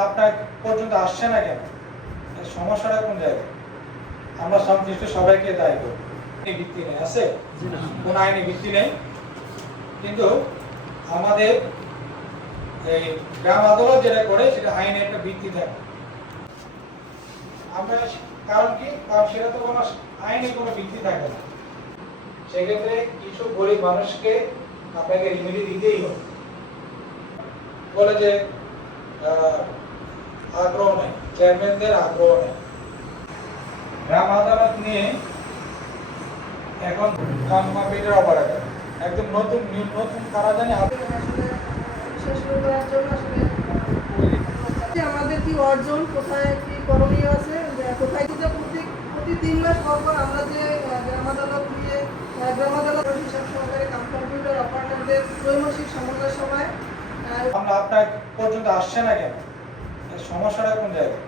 মামলা আপনার পর্যন্ত আসছে না কেন? এর সমস্যাটা কোন জায়গায়? আমরা সংশ্লিষ্ট সবাইকে দায়ী করব। এই ভিত্তি নেই আছে, কোন আইনি ভিত্তি নেই, কিন্তু আমাদের এই গ্রাম আদালত যেটা করে সেটা আইনে একটা ভিত্তি থাকে। আমরা কারণ কি, কারণ সেটা তো কোনো আইনে কোনো ভিত্তি থাকে না। সেক্ষেত্রে কিছু গরিব মানুষকে আপনাকে রিমেডি দিতেই হবে। বলে যে আগ্রহ নেই, চেয়ারম্যানদের আগ্রহ নেই। গ্রাম আদালত নিয়ে এখন কম্পিউটার অপারেটর একদম নতুন কারা জানি আমাদের কি অর্জন, কোথায় কি করণীয় আছে, কোথায় কি প্রতি 3 মাস পর পর আমরা যে গ্রাম আদালত নিয়ে গ্রাম আদালত হিসাব সহকারে কম্পিউটার অপারেটরদের ত্রৈমাসিক সমন্বয় সভায় আমরা আপনার পর্যন্ত আসছে না কেন? এর সমস্যাটা কোন জায়গায়?